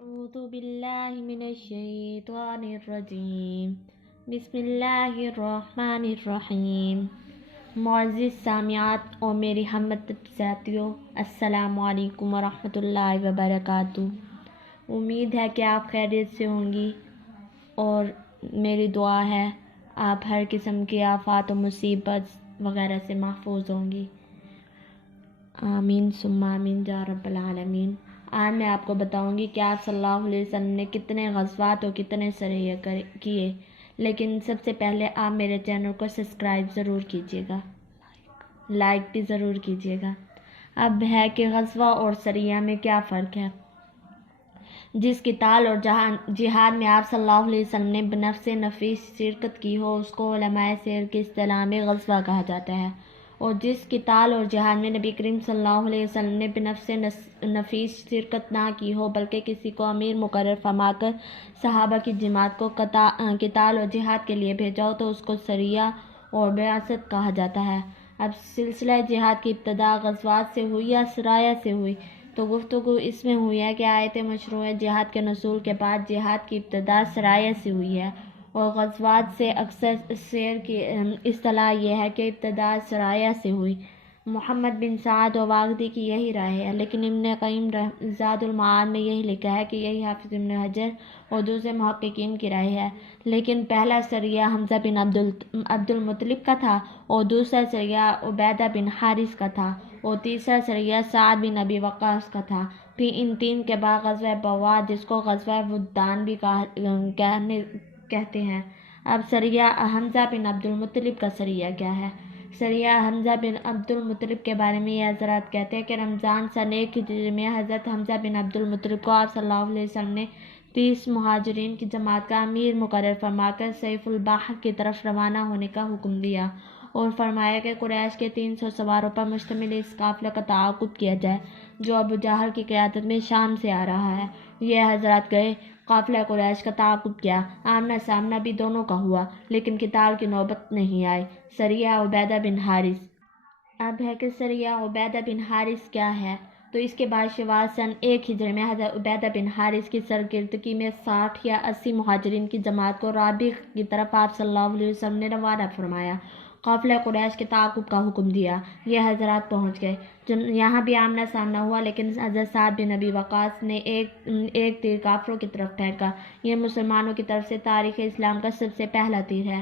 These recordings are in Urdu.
اعوذ باللہ من الشیطان الرجیم بسم اللہ الرحمن الرحیم۔ معزز سامعات اور میری ہم ساتھیوں، السلام علیکم ورحمۃ اللہ وبرکاتہ۔ امید ہے کہ آپ خیریت سے ہوں گی اور میری دعا ہے آپ ہر قسم کی آفات و مصیبت وغیرہ سے محفوظ ہوں گی۔ آمین ثم آمین یا رب العالمین۔ آج میں آپ کو بتاؤں گی کہ آپ صلی اللہ علیہ وسلم نے کتنے غزوات اور کتنے سریے کیے، لیکن سب سے پہلے آپ میرے چینل کو سبسکرائب ضرور کیجیے گا، لائک بھی ضرور کیجیے گا۔ اب ہے کہ غزوہ اور سریہ میں کیا فرق ہے۔ جس قتال اور جہاد میں آپ صلی اللہ علیہ وسلم نے بنفس نفیس شرکت کی ہو، اس کو علماء سیر کی اصطلاح میں غزوہ کہا جاتا ہے، اور جس قتال اور جہاد میں نبی کریم صلی اللہ علیہ وسلم نے بنفس نفیس شرکت نہ کی ہو بلکہ کسی کو امیر مقرر فرما کر صحابہ کی جماعت کو قتال اور جہاد کے لیے بھیجا ہو تو اس کو سریہ اور بعثت کہا جاتا ہے۔ اب سلسلہ جہاد کی ابتدا غزوات سے ہوئی یا سرایا سے ہوئی، تو گفتگو اس میں ہوئی ہے کہ آیت مشروع جہاد کے نزول کے بعد جہاد کی ابتدا سرایا سے ہوئی ہے، اور غزوات سے اکثر سیر کی اصطلاح یہ ہے کہ ابتدا سرایا سے ہوئی۔ محمد بن سعد و واقدی کی یہی رائے ہے، لیکن ابن قیم زاد المعاد میں یہی لکھا ہے کہ یہی حافظ ابن حجر اور دوسرے محققین کی رائے ہے۔ لیکن پہلا سریہ حمزہ بن عبد المطلب کا تھا، اور دوسرا سریہ عبیدہ بن حارث کا تھا، اور تیسرا سریہ سعد بن ابی وقاص کا تھا۔ پھر ان تین کے بعد غزوہ بواد، جس کو غزوہ ودان بھی کہتے ہیں۔ اب سریہ حمزہ بن عبد المطلب کا سریہ کیا ہے۔ سریہ حمزہ بن عبد المطلب کے بارے میں یہ حضرات کہتے ہیں کہ رمضان سن 1 ہجری میں حضرت حمزہ بن عبد المطلب کو آپ صلی اللہ علیہ وسلم نے 30 مہاجرین کی جماعت کا امیر مقرر فرما کر سیف البحر کی طرف روانہ ہونے کا حکم دیا، اور فرمایا کہ قریش کے 300 سواروں پر مشتمل اس قافلے کا تعاقب کیا جائے جو ابو جہل کی قیادت میں شام سے آ رہا ہے۔ یہ حضرات گئے، قافلہ قریش کا تعاقب کیا، آمنا سامنا بھی دونوں کا ہوا، لیکن قتال کی نوبت نہیں آئی۔ سریہ عبیدہ بن حارث۔ اب ہے کہ سریہ عبیدہ بن حارث کیا ہے، تو اس کے بعد شوال سن 1 ہجری میں حضرت عبیدہ بن حارث کی سرکردگی میں 60 یا 80 مہاجرین کی جماعت کو رابغ کی طرف آپ صلی اللہ علیہ وسلم نے روانہ فرمایا، قافلہ قریش کے تعاقب کا حکم دیا۔ یہ حضرات پہنچ گئے، یہاں بھی آمنا سامنا ہوا، لیکن حضرت سعد بن ابی وقاص نے ایک تیر کافروں کی طرف پھینکا۔ یہ مسلمانوں کی طرف سے تاریخ اسلام کا سب سے پہلا تیر ہے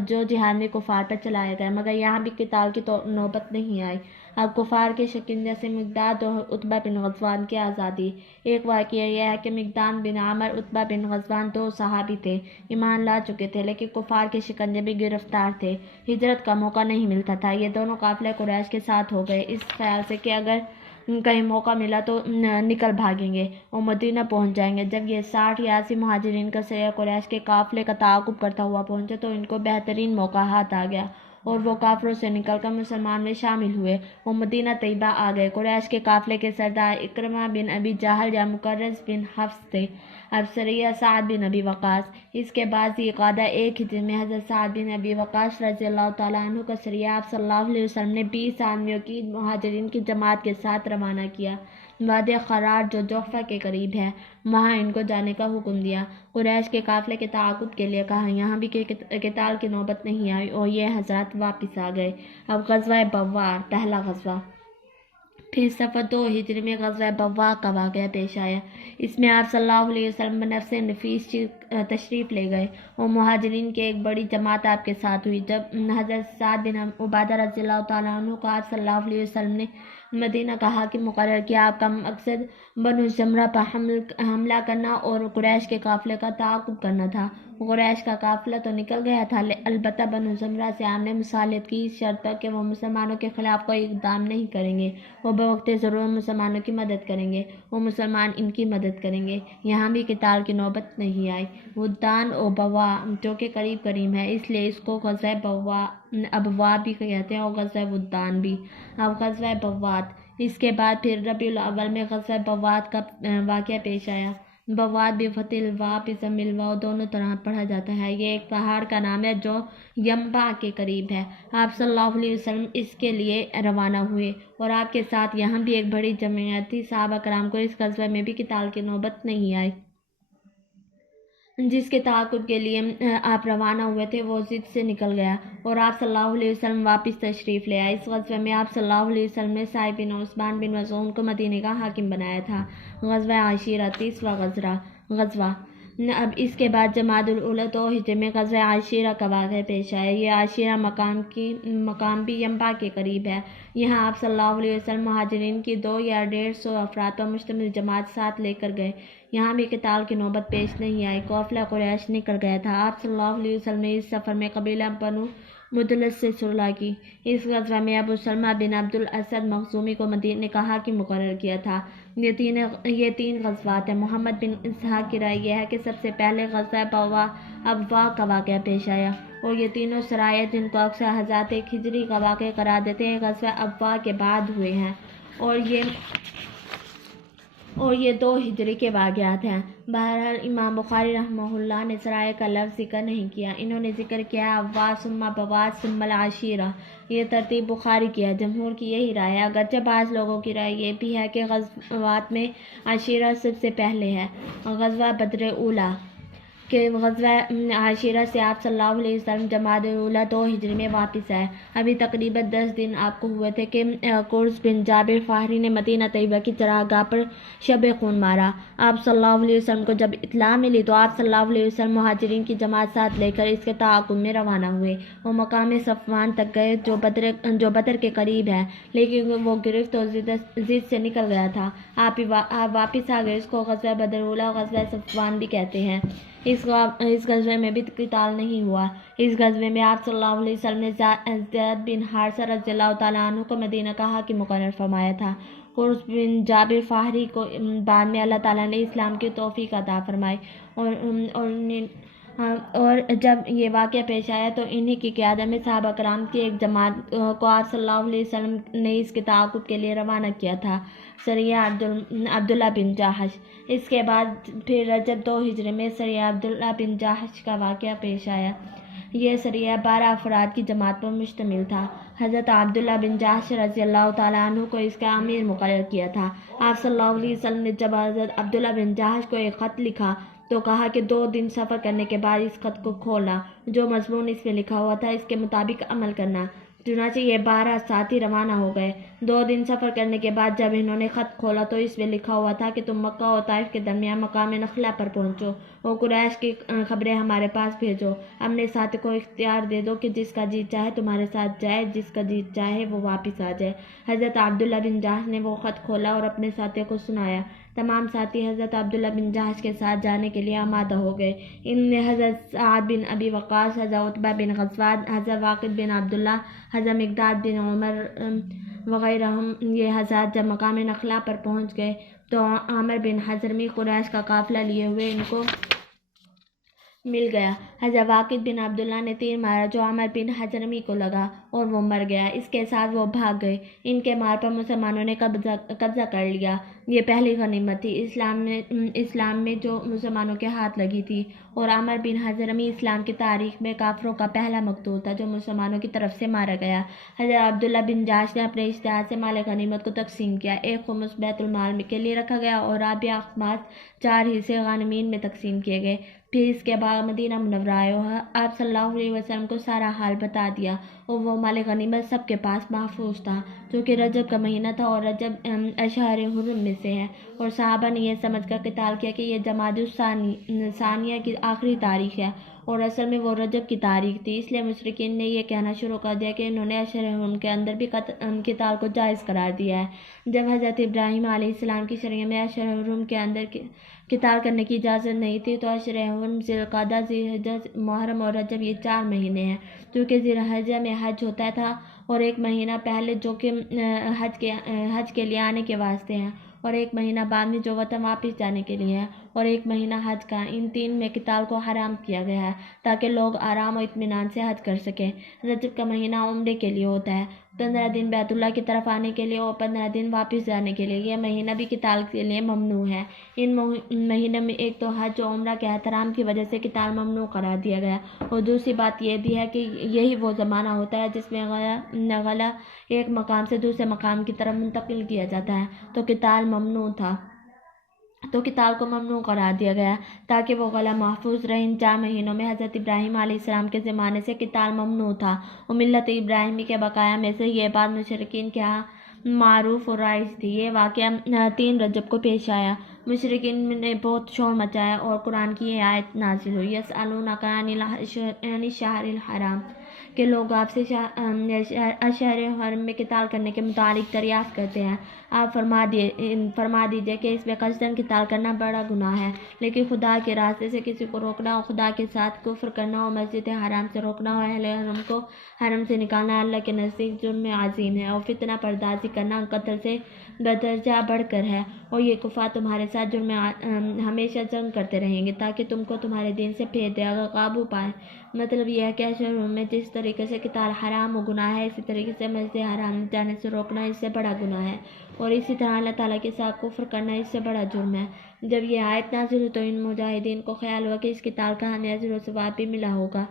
جو جہاد میں کفار پر چلایا گیا، مگر یہاں بھی قتال کی نوبت نہیں آئی۔ اب کفار کے شکنجے سے مقداد اور عتبہ بن غزوان کی آزادی۔ ایک واقعہ یہ ہے کہ مقداد بن عامر، عتبہ بن غزوان 2 صحابی تھے، ایمان لا چکے تھے لیکن کفار کے شکنجے میں گرفتار تھے، ہجرت کا موقع نہیں ملتا تھا۔ یہ دونوں قافلہ قریش کے ساتھ ہو گئے، اس خیال سے کہ اگر کہیں موقع ملا تو نکل بھاگیں گے اور مدینہ پہنچ جائیں گے۔ جب یہ 60 یا 80 مہاجرین کا سریہ قریش کے قافلے کا تعاقب کرتا ہوا پہنچے تو ان کو بہترین موقع ہاتھ آ گیا، اور وہ کافروں سے نکل کر مسلمان میں شامل ہوئے اور مدینہ طیبہ آ گئے۔ قریش کے قافلے کے سردار اکرمہ بن ابی جہل یا مکرز بن حفص تھے۔ اب سریہ سعد بن ابی وقاص۔ اس کے بعد ذی قعدہ 1 ہجری میں حضرت سعد بن ابی وقاص رضی اللہ تعالیٰ عنہ کا سریہ آپ صلی اللہ علیہ وسلم نے 20 آدمیوں کی مہاجرین کی جماعت کے ساتھ روانہ کیا۔ وادی قرار جو جحفہ کے قریب ہے، وہاں ان کو جانے کا حکم دیا، قریش کے قافلے کے تعاقب کے لیے کہا۔ یہاں بھی قتال کی نوبت نہیں آئی اور یہ حضرات واپس آ گئے۔ اب غزوہ بوار، پہلا غزوہ۔ پھر صفر 2 ہجری میں غزوہ بوار کا واقعہ پیش آیا۔ اس میں آپ صلی اللہ علیہ وسلم بنفس نفیس تشریف لے گئے اور مہاجرین کی ایک بڑی جماعت آپ کے ساتھ ہوئی۔ جب حضرت سعد بن عبادہ رضی اللہ تعالیٰ عنہ کو آپ صلی اللہ علیہ وسلم نے مدینہ کا حاکم مقرر کیا، آپ کا مقصد بنو زمرہ پر حملہ کرنا اور قریش کے قافلے کا تعاقب کرنا تھا۔ قریش کا قافلہ تو نکل گیا تھا، البتہ بنو زمرہ سے آپ نے مصالحت کی اس شرط پر کہ وہ مسلمانوں کے خلاف کوئی اقدام نہیں کریں گے، وہ بوقت ضرورت مسلمانوں کی مدد کریں گے اور مسلمان ان کی مدد کریں گے۔ یہاں بھی قتال کی نوبت نہیں آئی۔ ودان و بوا جو کہ قریب قریب ہے، اس لیے اس کو غزوہ ابوا بھی کہتے ہیں اور غزوہ ودان بھی۔ اب غزوہ بوات۔ اس کے بعد پھر ربیع الاول میں غزوہ بوات کا واقعہ پیش آیا۔ بواد بفتح الواو بضم الواو دونوں طرح پڑھا جاتا ہے۔ یہ ایک پہاڑ کا نام ہے جو ینبع کے قریب ہے۔ آپ صلی اللہ علیہ وسلم اس کے لیے روانہ ہوئے اور آپ کے ساتھ یہاں بھی ایک بڑی جماعت تھی۔ صحابہ کرام کو اس غزوے میں بھی قتال کی نوبت نہیں آئی۔ جس کے تعاقب کے لیے آپ روانہ ہوئے تھے وہ ضد سے نکل گیا اور آپ صلی اللہ علیہ وسلم واپس تشریف لے آئے۔ اس غزوے میں آپ صلی اللہ علیہ وسلم نے صائب بن عثمان بن مظعون کو مدینے کا حاکم بنایا تھا۔ غزوہ عاشورہ 30واں غزوہ۔ اب اس کے بعد جمادی الاولیٰ 2 ہجری میں غزوہ عاشورہ کا واقعہ پیش آیا۔ یہ عاشورہ مقام بھی ینبع کے قریب ہے۔ یہاں آپ صلی اللہ علیہ وسلم مہاجرین کی 200 یا 150 افراد پر مشتمل جماعت ساتھ لے کر گئے۔ یہاں بھی قتال کی نوبت پیش نہیں آئی۔ قافلہ قریش نکل گیا تھا۔ آپ صلی اللہ علیہ وسلم نے اس سفر میں قبیلہ بنو مدلج سے صلح کی۔ اس غزوہ میں ابو سلمہ بن عبد الاسد مخزومی کو مدینے کا حاکم مقرر کیا تھا۔ یہ تین غزوات ہیں۔ محمد بن اسحاق کی رائے یہ ہے کہ سب سے پہلے غزوہ ابواء کا واقعہ پیش آیا اور یہ تینوں سرائے جن کو اکثر حضرات 1 ہجری کا واقعہ قرار دیتے ہیں غزوہ ابواء کے بعد ہوئے ہیں اور یہ 2 ہجری کے واقعات ہیں۔ بہرحال امام بخاری رحمہ اللہ نے سرائے کا لفظ ذکر نہیں کیا۔ انہوں نے ذکر کیا ابواء ثم بواد ثم العاشرہ۔ یہ ترتیب بخاری کی ہے۔ جمہور کی یہی رائے ہے، اگرچہ بعض لوگوں کی رائے یہ بھی ہے کہ غزوات میں عاشرہ سب سے پہلے ہے۔ غزوہ بدر اولیٰ کہ غزوہ عاشورہ سے آپ صلی اللہ علیہ وسلم جمادی الاولیٰ 2 ہجری میں واپس آئے۔ ابھی تقریباً 10 دن آپ کو ہوئے تھے کہ قرظ بن جابر فہری نے مدینہ طیبہ کی چراگاہ پر شب خون مارا۔ آپ صلی اللہ علیہ وسلم کو جب اطلاع ملی تو آپ صلی اللہ علیہ وسلم مہاجرین کی جماعت ساتھ لے کر اس کے تعاقب میں روانہ ہوئے۔ وہ مقام صفوان تک گئے جو بدر کے قریب ہے، لیکن وہ گرفت اور ضد سے نکل گیا تھا۔ آپ واپس آ گئے۔ اس کو غزوہ بدر اولیٰ غزوہ صفوان بھی کہتے ہیں۔ اس غزوے میں بھی قتال نہیں ہوا۔ اس غزوے میں آپ صلی اللہ علیہ وسلم نے زید بن حارثہ رضی اللہ تعالیٰ عنہ کو مدینہ کا حاکم مقرر فرمایا تھا۔ قرظ بن جابر فہری کو بعد میں اللہ تعالیٰ نے اسلام کی توفیق عطا فرمائی اور جب یہ واقعہ پیش آیا تو انہی کی قیادت میں صحابہ کرام کی ایک جماعت کو آپ صلی اللہ علیہ وسلم نے اس کے تعاقب کے لیے روانہ کیا تھا، سریہ عبداللہ بن جاحش۔ اس کے بعد پھر رجب 2 ہجری میں سریہ عبداللہ بن جاحش کا واقعہ پیش آیا۔ یہ سریہ 12 افراد کی جماعت پر مشتمل تھا۔ حضرت عبداللہ بن جاحش رضی اللہ تعالیٰ عنہ کو اس کا امیر مقرر کیا تھا۔ آپ صلی اللہ علیہ وسلم نے جب حضرت عبداللہ بن جاحش کو ایک خط لکھا تو کہا کہ 2 دن سفر کرنے کے بعد اس خط کو کھولنا، جو مضمون اس میں لکھا ہوا تھا اس کے مطابق عمل کرنا۔ چنانچہ یہ 12 ساتھی روانہ ہو گئے۔ 2 دن سفر کرنے کے بعد جب انہوں نے خط کھولا تو اس میں لکھا ہوا تھا کہ تم مکہ اور طائف کے درمیان مقام نخلہ پر پہنچو اور قریش کی خبریں ہمارے پاس بھیجو۔ اپنے ساتھی کو اختیار دے دو کہ جس کا جی چاہے تمہارے ساتھ جائے، جس کا جی چاہے وہ واپس آ جائے۔ حضرت عبداللہ بن جاحش نے وہ خط کھولا اور اپنے ساتھی کو سنایا۔ تمام ساتھی حضرت عبداللہ بن جاحش کے ساتھ جانے کے لیے آمادہ ہو گئے۔ ان میں حضرت سعد بن ابی وقاص، حضرت عتبہ بن غزوان، حضرت واقد بن عبداللہ، حضرت مقداد بن عمر وغیرہ۔ یہ حضرات جب مقام نخلہ پر پہنچ گئے تو عامر بن حضرمی قریش کا قافلہ لیے ہوئے ان کو مل گیا۔ حضرت واقد بن عبداللہ نے تیر مارا جو عامر بن حضرمی کو لگا اور وہ مر گیا۔ اس کے ساتھ وہ بھاگ گئے۔ ان کے مار پر مسلمانوں نے قبضہ کر لیا۔ یہ پہلی غنیمت تھی اسلام میں جو مسلمانوں کے ہاتھ لگی تھی، اور عامر بن حضرمی اسلام کی تاریخ میں کافروں کا پہلا مقتول تھا جو مسلمانوں کی طرف سے مارا گیا۔ حضرت عبداللہ بن جاحش نے اپنے اجتہاد سے مال غنیمت کو تقسیم کیا۔ ایک خمس بیت المال کے لیے رکھا گیا اور رابع اخماس 4 حصے غانمین میں تقسیم کیے گئے۔ پھر اس کے بعد مدینہ منورہ آئے اور آپ صلی اللہ علیہ وسلم کو سارا حال بتا دیا اور وہ مال غنیمت سب کے پاس محفوظ تھا، جو کہ رجب کا مہینہ تھا اور رجب اشہر حرم میں سے ہے۔ اور صحابہ نے یہ سمجھ کر قتال کیا کہ یہ جمادی الثانیہ کی آخری تاریخ ہے اور اصل میں وہ رجب کی تاریخ تھی۔ اس لیے مشرکین نے یہ کہنا شروع کر دیا کہ انہوں نے اشہر حرم کے اندر بھی قتال کو جائز قرار دیا ہے۔ جب حضرت ابراہیم علیہ السلام کی شریعت میں اشہر حرم کے اندر قتال کرنے کی اجازت نہیں تھی تو اشہر حرم ذی القعدہ، ذی الحجہ، محرم اور رجب یہ 4 مہینے ہیں، کیونکہ ذی الحجہ میں حج ہوتا تھا اور 1 مہینہ پہلے جو کہ حج کے لیے آنے کے واسطے ہیں، اور 1 مہینہ بعد میں جو وطن واپس جانے کے لیے ہے، اور 1 مہینہ حج کا۔ ان 3 میں قتال کو حرام کیا گیا ہے تاکہ لوگ آرام و اطمینان سے حج کر سکیں۔ رجب کا مہینہ عمرے کے لیے ہوتا ہے۔ 15 دن بیت اللہ کی طرف آنے کے لیے اور 15 دن واپس جانے کے لیے۔ یہ مہینہ بھی قتال کے لیے ممنوع ہے۔ ان مہینوں میں ایک تو حج و عمرہ کے احترام کی وجہ سے قتال ممنوع قرار دیا گیا، اور دوسری بات یہ بھی ہے کہ یہی وہ زمانہ ہوتا ہے جس میں غلہ ایک مقام سے دوسرے مقام کی طرف منتقل کیا جاتا ہے، تو قتال کو ممنوع قرار دیا گیا تاکہ وہ غلہ محفوظ رہے۔ ان 4 مہینوں میں حضرت ابراہیم علیہ السلام کے زمانے سے قتال ممنوع تھا، اور ملت ابراہیمی کے بقایا میں سے یہ بات مشرکین کے ہاں معروف و رائج تھی۔ یہ واقعہ 3 رجب کو پیش آیا۔ مشرکین نے بہت شور مچایا اور قرآن کی یہ آیت نازل ہوئی: یسألونک عن الشہر الحرام، کہ لوگ آپ سے اشہر حرم میں قتال کرنے کے متعلق دریافت کرتے ہیں۔ آپ فرما دیجئے کہ اس میں قصداً قتال کرنا بڑا گناہ ہے، لیکن خدا کے راستے سے کسی کو روکنا اور خدا کے ساتھ کفر کرنا اور مسجد حرام سے روکنا اور اہل حرم کو حرم سے نکالنا اللہ کے نزدیک جرم عظیم ہے، اور فتنہ پردازی کرنا قتل سے بدرجہ بڑھ کر ہے، اور یہ کفار تمہارے ساتھ جرم ہمیشہ جنگ کرتے رہیں گے تاکہ تم کو تمہارے دین سے پھیر دے اگر قابو پائے۔ مطلب یہ ہے کہ اشہر میں جس طریقے سے قتال حرام و گناہ ہے، اسی طریقے سے مسجد حرام میں جانے سے روکنا اس سے بڑا گناہ ہے، اور اسی طرح اللہ تعالیٰ کے ساتھ کفر کرنا اس سے بڑا جرم ہے۔ جب یہ آیت نازل ہوئی تو ان مجاہدین کو خیال ہوا کہ اس قتال کا ہمیں اجر و ثواب بھی ملا ہوگا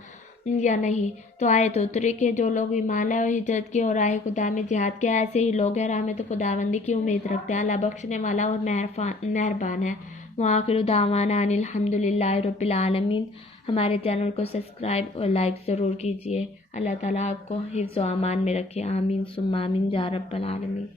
یا نہیں، تو آیت اتری کہ جو لوگ ایمان لائے اور ہجرت کی اور راہ خدا میں جہاد کیا، ایسے ہی لوگ ہیں رحمت خداوندی کی امید رکھتے ہیں، اللہ بخشنے والا اور مہربان ہے۔ وآخر دعوانا ان الحمد للہ رب العالمین۔ ہمارے چینل کو سبسکرائب اور لائک ضرور کیجیے۔ اللہ تعالیٰ آپ کو حفظ و امان میں رکھے، آمین ثم آمین یا رب العالمین۔